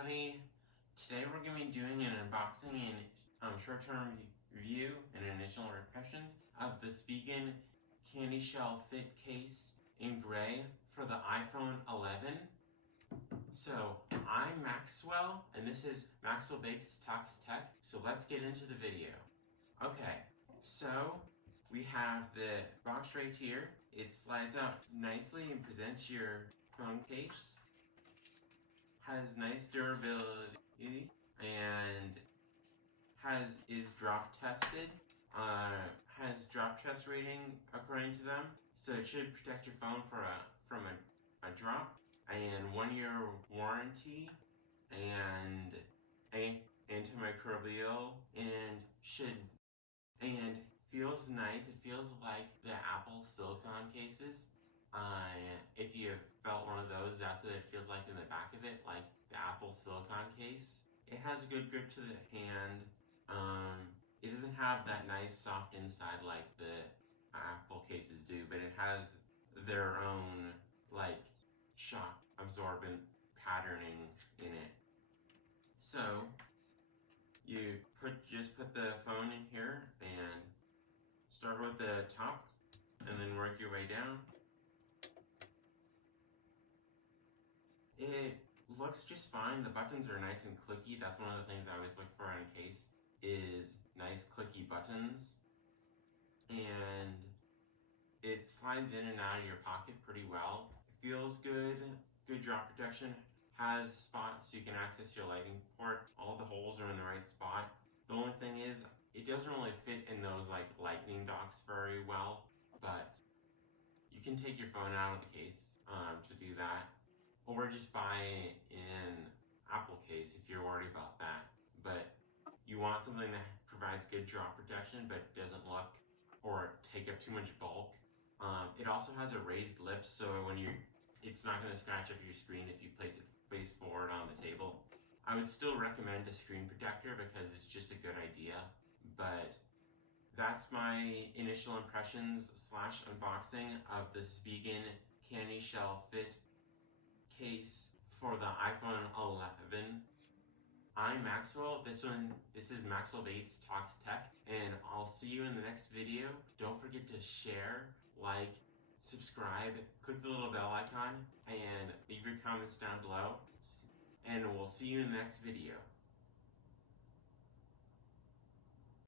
everybody. Today we're going to be doing an unboxing and short-term review and initial impressions of the Speakin Candy Shell Fit case in gray for the iPhone 11. So, I'm Maxwell, and this is Maxwell Bates Talks Tech, so let's get into the video. Okay, so we have the box right here. It slides out nicely and presents your phone case. Has nice durability and is drop tested. Has drop test rating according to them, so it should protect your phone from a drop, and 1 year warranty, and antimicrobial, and feels nice. It feels like the Apple silicone cases. If you felt one of those, that's what it feels like in the back of it, like the Apple silicone case. It has a good grip to the hand. It doesn't have that nice soft inside like the Apple cases do, but it has their own like shock absorbent patterning in it. So you just put the phone in here and start with the top and then work your way down. It looks just fine. The buttons are nice and clicky. That's one of the things I always look for in a case, is nice clicky buttons. And it slides in and out of your pocket pretty well. It feels good. Good drop protection. Has spots so you can access your lightning port. All the holes are in the right spot. The only thing is, it doesn't really fit in those like lightning docks very well, but you can take your phone out of the case to do that. Or just buy an Apple case if you're worried about that. But you want something that provides good drop protection but doesn't look or take up too much bulk. It also has a raised lip, so it's not going to scratch up your screen if you place it face forward on the table. I would still recommend a screen protector because it's just a good idea. But that's my initial impressions / unboxing of the Speakin Candy Shell Fit case for the iPhone 11. I'm Maxwell. This is Maxwell Bates Talks Tech, and I'll see you in the next video. Don't forget to share, like, subscribe, click the little bell icon, and leave your comments down below. And we'll see you in the next video.